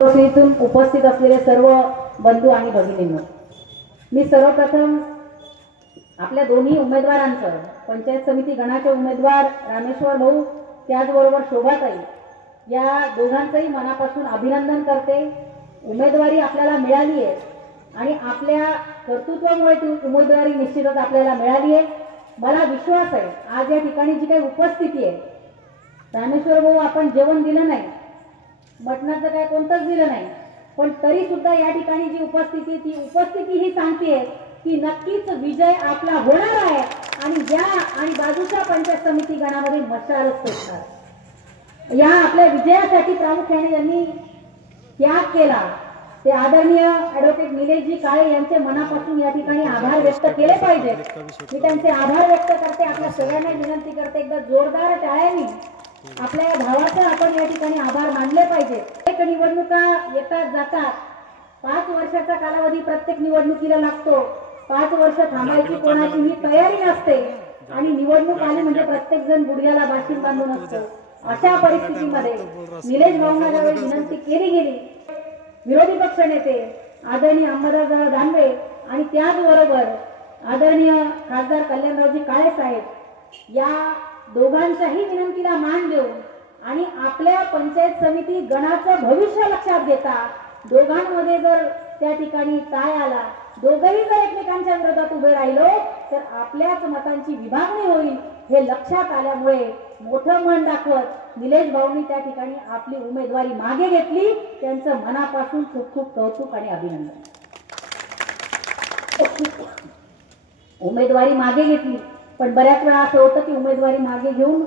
इथून उपस्थित असलेले सर्व बंधू आणि भगिनींनो, मी सर्वप्रथम आपल्या दोन्ही उमेदवारांचं, पंचायत समिती गणाचे उमेदवार रामेश्वर भाऊ त्याचबरोबर शोभाताई, या दोघांचंही मनापासून अभिनंदन करते। उमेदवारी आपल्याला मिळाली आहे आणि आपल्या कर्तृत्वामुळे ती उमेदवारी निश्चितच आपल्याला मिळाली आहे। मला विश्वास आहे आज या ठिकाणी जी काही उपस्थिती आहे, रामेश्वर भाऊ आपण जेवण दिलं नाही, मटणाचं काय कोणतंच दिलं नाही, पण तरी सुद्धा या ठिकाणी जी उपस्थिती ती उपस्थिती ही सांगते की नक्कीच विजय आपला होणार आहे आणि या आणि बाजूच्या पंचायत समिती गणामध्ये मशालच पेटणार। या आपल्या विजयासाठी प्रामुख्याने यांनी त्याग केला ते आदरणीय ॲडव्होकेट निलेशजी काळे यांचे मनापासून या ठिकाणी आभार व्यक्त केले पाहिजे। मी त्यांचे आभार व्यक्त करते, आपल्या सगळ्यांना विनंती करते एकदा जोरदार टाळ्यांनी आपल्या भावाचे आपण या ठिकाणी आभार मानले पाहिजे। एक निवडणुका येतात जातात, 5 वर्षाचा कालावधी प्रत्येक निवडणुकीला लागतो, 5 वर्ष थांबायची कोणाचीही तयारी नसते आणि निवडणूक आली म्हणजे प्रत्येक जण गुडघ्याला बाशिंग बांधून असतो। अशा परिस्थितीमध्ये निलेश भाऊंना ज्यावेळी विनंती केली गेली, विरोधी पक्ष नेते आदरणीय अंबादास दानवे आणि त्याचबरोबर आदरणीय खासदार कल्याणरावजी काळे साहेब या दोघांच्याही विनंतीला मान देऊन आणि आपल्या पंचायत समिती गणाचं भविष्य लक्षात घेता दोघांमध्ये जर त्या ठिकाणी ताळ आला, दोघंही जर एकमेकांच्या विरोधात उभे राहिलो तर आपल्याच मतांची विभागणी होईल हे लक्षात आल्यामुळे मोठं मन दाखवत निलेश भाऊंनी त्या ठिकाणी आपली उमेदवारी मागे घेतली। त्यांचं मनापासून खूप खूप कौतुक आणि अभिनंदन। उमेदवारी मागे घेतली, पण बऱ्याच वेळा असं होतं की उमेदवारी मागे घेऊन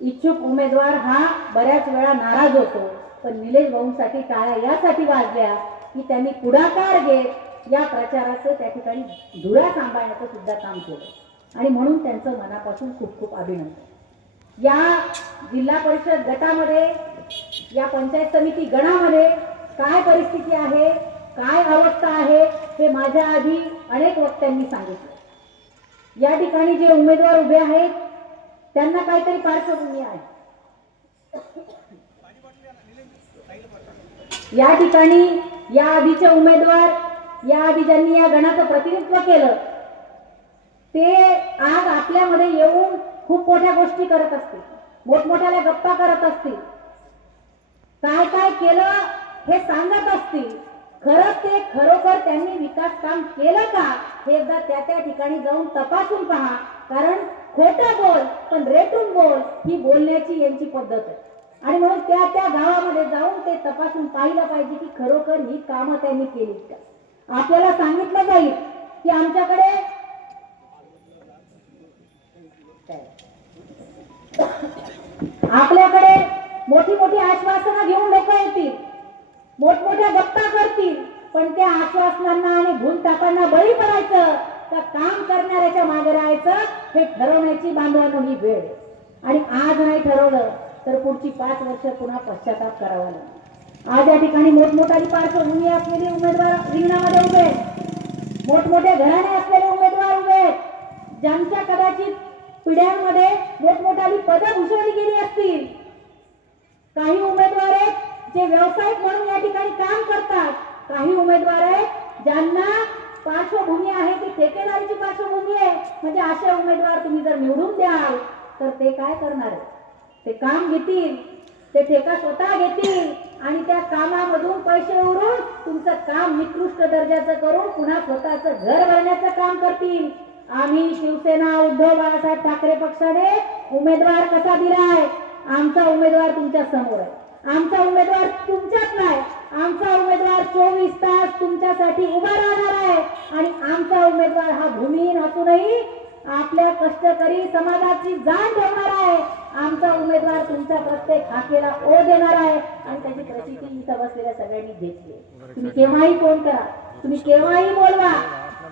इच्छुक उमेदवार हा बऱ्याच वेळा नाराज होतो, पण निलेश भाऊंसाठी टाळ्या यासाठी वाजल्या की त्यांनी पुढाकार घेत या प्रचाराचं त्या ठिकाणी धुरा सांभाळण्याचं सुद्धा काम केलं आणि म्हणून त्यांचं मनापासून खूप खूप अभिनंदन। या जिल्हा परिषद गटामध्ये, या पंचायत समिती गणामध्ये काय परिस्थिती आहे, काय अवस्था आहे हे माझ्या आधी अनेक वक्त्यांनी सांगितलं। या ठिकाणी जे उमेदवार उभे आहेत त्यांना काहीतरी पार्श्वभूमी आहे। या ठिकाणी या आधीचे उमेदवार, या आधी ज्यांनी या गणाचं प्रतिनिधित्व केलं ते आज आपल्यामध्ये येऊन खूप मोठ्या गोष्टी करत असतील, मोठमोठ्याला गप्पा करत असतील, काय काय केलं हे सांगत असतील। खरंच ते खरोखर त्यांनी विकास काम केलं का हे एकदा त्या त्या ठिकाणी जाऊन तपासून पहा, कारण खोटं बोल पण रेटून बोल ही बोलण्याची यांची पद्धत आहे आणि म्हणून त्या त्या गावामध्ये जाऊन ते तपासून पाहिलं पाहिजे की खरोखर ही कामं त्यांनी केली का। आपल्याला सांगितलं जाईल की आमच्याकडे आपल्याकडे मोठी मोठी आश्वासनं घेऊन लोक येतील, मोठमोठ्या गप्पा करतील, पण त्या आश्वासनांना आणि भूलथापांना बळी पडायचं का काम करणाऱ्याच्या मागे राहायचं हे ठरवण्याची बांधवांनो ही वेळ। आणि आज नाही ठरवलं तर पुढची 5 वर्ष पुन्हा पश्चाताप करावा लागेल। आज या ठिकाणी मोठमोठाली पार्श्वभूमी असलेले उमेदवार रिंगणामध्ये उभे आहेत, मोठमोठे घराणे असलेले उमेदवार उभे आहेत, ज्यांच्या कदाचित पिढ्यांमध्ये मोठमोठाली पदं भूषवली गेली असतील। काही उमेदवार आहेत जे व्यावसायिक म्हणून या ठिकाणी काम करतात, काही उमेदवार आहेत ज्यांना पार्श्वभूमी आहे ती ठेकेदारीची पार्श्वभूमी आहे। म्हणजे असे उमेदवार तुम्ही जर निवडून द्याल तर ते काय करणार आहे, ते काम घेतील, ते ठेका स्वतः घेतील आणि त्या कामामधून पैसे उडवून तुमचं काम निकृष्ट दर्जाचं करून पुन्हा स्वतःचं घर भरण्याचं काम करतील। आम्ही शिवसेना उद्धव बाळासाहेब ठाकरे पक्षाने उमेदवार कसा दिलाय, आमचा उमेदवार तुमच्या समोर आहे, आमचा उमेदवार तुमच्यात नाही, आमचा उमेदवार 24 तास तुमच्यासाठी उभा राहणार आहे आणि आमचा उमेदवार हा भूमिहीन असूनही आपल्या कष्टकरी समाजाची जाण ठेवणार आहे। आमचा उमेदवार तुमच्या प्रत्येक हाकेला ओ देणार आहे आणि त्याची प्रचिती इथं बसलेल्या सगळ्यांनी घेतली। तुम्ही केव्हाही फोन करा, तुम्ही केव्हाही बोलवा,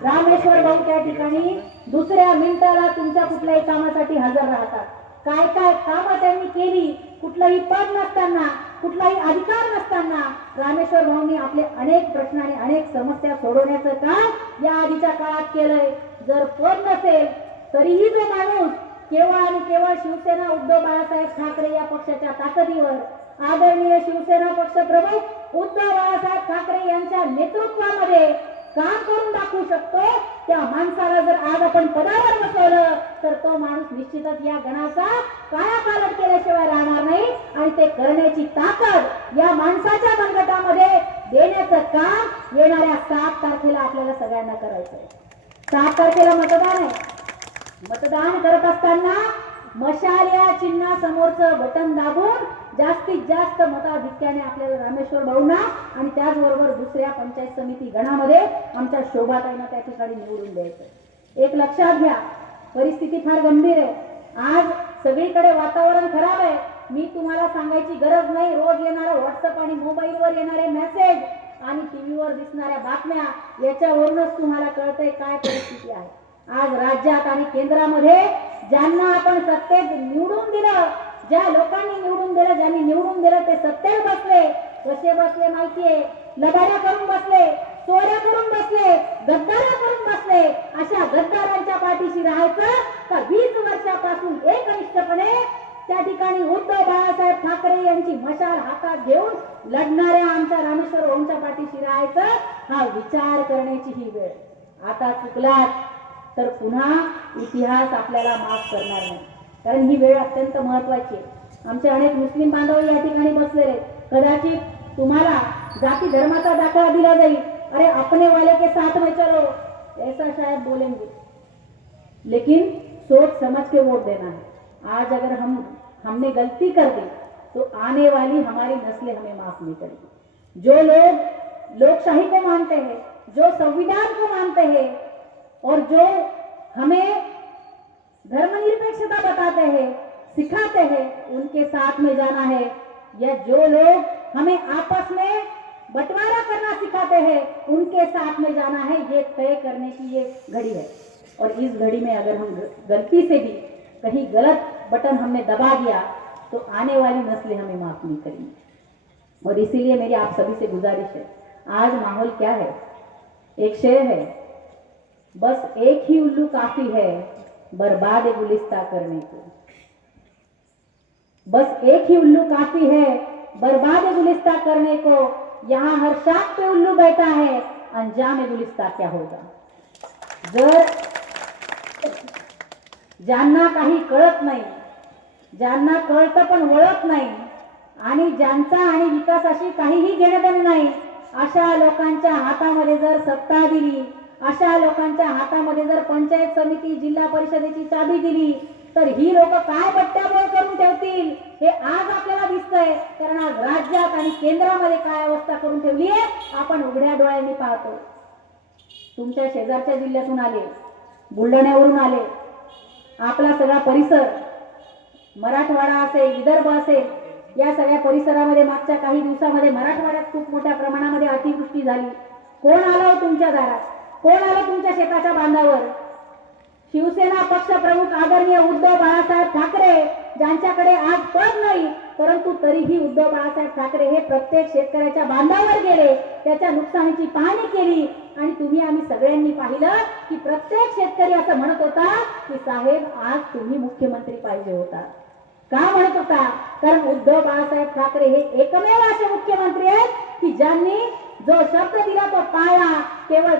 रामेश्वर भाऊ त्या ठिकाणी दुसऱ्या मिनिटाला तुमच्या कुठल्याही कामासाठी हजर राहतात। काय काय कामं त्यांनी केली, कुठलंही पद नसताना, कुठलाही अधिकार नसताना रामेश्वर भाऊंनी आपले अनेक प्रश्न आणि अनेक समस्या सोडवण्याचं काम या आधीच्या काळात केलंय। जर पद नसेल तरीही जो माणूस केवळ आणि केवळ शिवसेना उद्धव बाळासाहेब ठाकरे या पक्षाच्या ताकदीवर आदरणीय शिवसेना पक्षप्रमुख उद्धव बाळासाहेब ठाकरे यांच्या नेतृत्वामध्ये काम करून दाखवू शकतो, त्या माणसाला जर आज आपण पदावर बसवलं तर तो माणूस निश्चितच या गणाचा कायापालट केल्याशिवाय राहणार नाही आणि ते करण्याची ताकद या माणसाच्या मनगटामध्ये देण्याचं काम येणाऱ्या 7 तारखेला आपल्याला सगळ्यांना करायचं आहे. 7 तारखेला मतदान आहे. मतदान करत असताना मशाल या चिन्हासमोरचं बटन दाबून जास्तीत जास्त मताधिक्याने आपल्याला रामेश्वर भाऊंना आणि त्याचबरोबर दुसऱ्या पंचायत समिती गणामध्ये आमच्या शोभाताईंना त्या ठिकाणी निवडून द्यायचं. एक लक्षात घ्या, परिस्थिती फार गंभीर आहे. आज सगळीकडे वातावरण खराब आहे. मी तुम्हाला सांगायची गरज नाही. रोज येणारा व्हॉट्सअप आणि मोबाईलवर येणारे मेसेज आणि टीव्हीवर दिसणाऱ्या बातम्या याच्यावरूनच तुम्हाला कळतंय काय परिस्थिती आहे. आज राज्यात आणि केंद्रामध्ये ज्यांना आपण सत्तेत निवडून दिलं, ज्या लोकांनी निवडून दिलं, ज्यांनी निवडून दिलं ते सत्तेत बसले. कसे बसले माहितीये? लबाड्या करून बसले, चोऱ्या करून बसले, गद्दाऱ्या करून बसले. अशा गद्दारांच्या पाठीशी राहायचं का 20 वर्षापासून एकनिष्ठपणे त्या ठिकाणी उद्धव बाळासाहेब ठाकरे यांची मशाल हातात घेऊन लढणाऱ्या आमच्या रामेश्वर भाऊंच्या पाठीशी राहायचं? हा विचार करण्याची ही वेळ. आता चुकलात तर पुन्हा इतिहास आपल्याला माफ करणार नाही, कारण ही वेळ अत्यंत महत्वाची आहे. आमचे अनेक मुस्लिम बांधव या ठिकाणी बसलेले. कदाचित तुम्हाला जाती धर्माचा दाखला दिला जाईल, अरे अपने वाले के साथ में चलो, ऐसा शायद बोलेंगे, लेकिन सोच समझ के वोट देना है. आज अगर हमने गलती कर दी तो आने वाली हमारी नस्लें हमें माफ नहीं करेगी. जो लोग लोकशाही को मानते हैं, जो संविधान को मानते हैं और जो हमें धर्मनिरपेक्षता बताते हैं, सिखाते हैं, उनके साथ में जाना है. या जो लोग हमें आपस में बंटवारा करना सिखाते हैं, उनके साथ में जाना है. ये तय करने की ये घड़ी है. और इस घड़ी में अगर हम गलती से भी कहीं गलत बटन हमने दबा दिया तो आने वाली नस्लें हमें माफ नहीं करेंगी. और इसीलिए मेरी आप सभी से गुजारिश है, आज माहौल क्या है? एक शेर है, बस एक ही उल्लू काफी है बर्बाद गुलिस्ता करने को. बस एक ही उल्लू काफी है बर्बाद गुलिस्ता करने को. यहाँ हर शाख पे उल्लू बैठा है, अंजाम गुलिस्ता क्या होगा. जर ज्यांना काही कळत नाही, ज्यांना कळतं पण वळत नाही आणि ज्यांचा आणि विकासाशी काहीही घेणं देणं नाही, अशा लोकांच्या हातामध्ये जर सत्ता दिली, अशा लोकांच्या हातामध्ये जर पंचायत समिती जिल्हा परिषदेची चाबी दिली तर ही लोक काय बट्ट्याबोळ करून ठेवतील हे आज आपल्याला दिसतंय. कारण आज राज्यात आणि केंद्रामध्ये काय अवस्था करून ठेवली आहे आपण उघड्या डोळ्यांनी पाहतो. तुमच्या शेजारच्या जिल्ह्यातून आले, बुलढाण्यावरून आले, आपला सगळा परिसर मराठवाडा असेल, विदर्भ असेल, या सगळ्या परिसरामध्ये मागच्या काही दिवसामध्ये मराठवाड्यात खूप मोठ्या प्रमाणामध्ये अतिवृष्टी झाली. कोण आलं तुमच्या दारात? कोण आलं तुमच्या शेताच्या बांधावर? शिवसेना पक्ष प्रमुख आदरणीय उद्धव बाळासाहेब ठाकरे, ज्यांच्याकडे आज पद नाही परंतु तरीही उद्धव बाळासाहेब ठाकरे हे प्रत्येक शेतकऱ्याच्या बांधावर गेले, त्याच्या नुकसानीची पाहणी केली आणि तुम्ही आम्ही सगळ्यांनी पाहिलं की प्रत्येक शेतकरी असं म्हणत होता की साहेब आज तुम्ही मुख्यमंत्री पाहिजे होता. का म्हणत होता? कारण उद्धव बाळासाहेब ठाकरे हे एकमेव असे मुख्यमंत्री आहेत की ज्यांनी जो शब्द दिला तो पाळला. केवळ